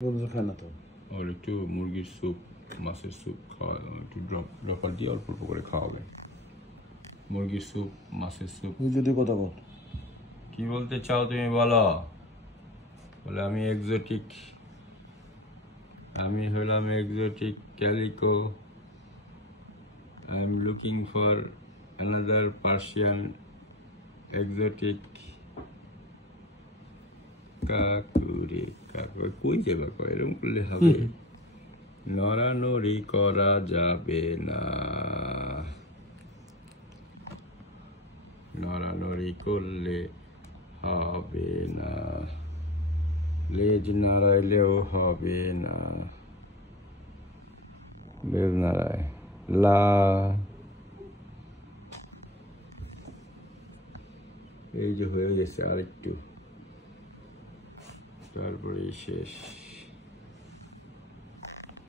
খায় না তো। আর একটু মুরগির স্যুপ, মাছের স্যুপ খাওয়া, একটু ড্রপার দিয়ে অল্প অল্প করে খাওয়াবেন। মুরগির স্যুপ, মাছের স্যুপ। তুই যদি কথা বল, কি বলতে চাও তুমি বলো? বলে আমি এক্সোটিক, আমি হলাম exotic calico. I am looking for another Persian exotic. কাকুরে কাকু কই যাবে, এরকম করলে হবে? নড়ানড়ি করা যাবে না, নড়ানড়ি করলে হবে না, লেজ নাড়াইলেও হবে না। লেজ নাড়ায় লা, এই যে হয়ে গেছে, আরেকটু, তারপরে শেষ।